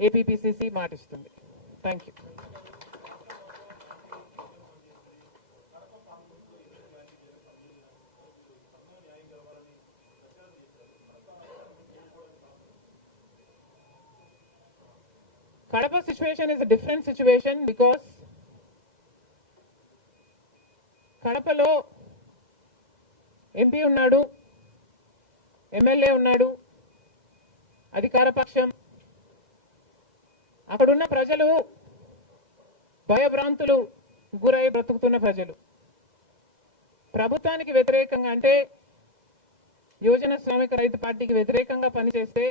APPCC మాటిస్తుంది. Thank you. Kadapa situation is a different situation because కడపలో MP ఉన్నాడు, MLA ఉన్నాడు, అధికార పక్షం. అక్కడున్న ప్రజలు భయభ్రాంతులు గురై బ్రతుకుతున్న ప్రజలు. ప్రభుత్వానికి వ్యతిరేకంగా అంటే యువజన శ్రామిక రైతు పార్టీకి వ్యతిరేకంగా పనిచేస్తే,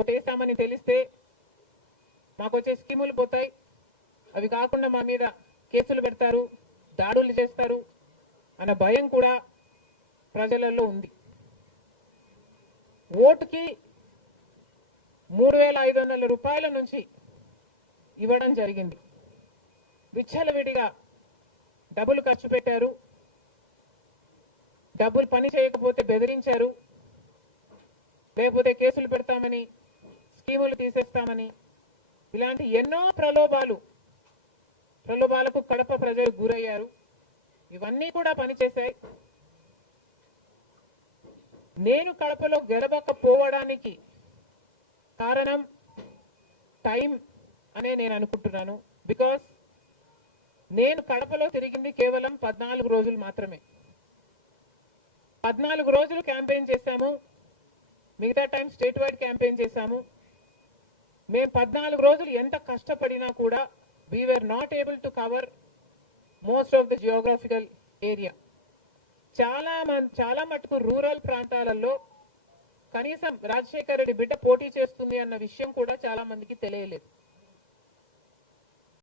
ఓటేస్తామని తెలిస్తే మాకు వచ్చే స్కీములు పోతాయి, అవి కాకుండా మా మీద కేసులు పెడతారు, దాడులు చేస్తారు అన్న భయం కూడా ప్రజలలో ఉంది. ఓటుకి 3,500 రూపాయల నుంచి ఇవ్వడం జరిగింది. విచ్చలవిడిగా డబ్బులు ఖర్చు పెట్టారు, డబ్బులు పని చేయకపోతే బెదిరించారు, లేకపోతే కేసులు పెడతామని, స్కీములు తీసేస్తామని, ఇలాంటి ఎన్నో ప్రలోభాలకు కడప ప్రజలు గురయ్యారు. ఇవన్నీ కూడా పనిచేశాయి. నేను కడపలో గెలవకపోవడానికి కారణం టైం అనే నేను అనుకుంటున్నాను. బికాస్ నేను కడపలో తిరిగింది కేవలం 14 రోజులు మాత్రమే. 14 రోజులు క్యాంపెయిన్ చేశాము, మిగతా టైం స్టేట్ వైడ్ క్యాంపెయిన్ చేశాము. మేము 14 రోజులు ఎంత కష్టపడినా కూడా we were not able to cover most of the geographical area. చాలా మటుకు రూరల్ ప్రాంతాలలో కనీసం రాజశేఖర్ రెడ్డి బిడ్డ పోటీ చేస్తుంది అన్న విషయం కూడా చాలా మందికి తెలియలేదు.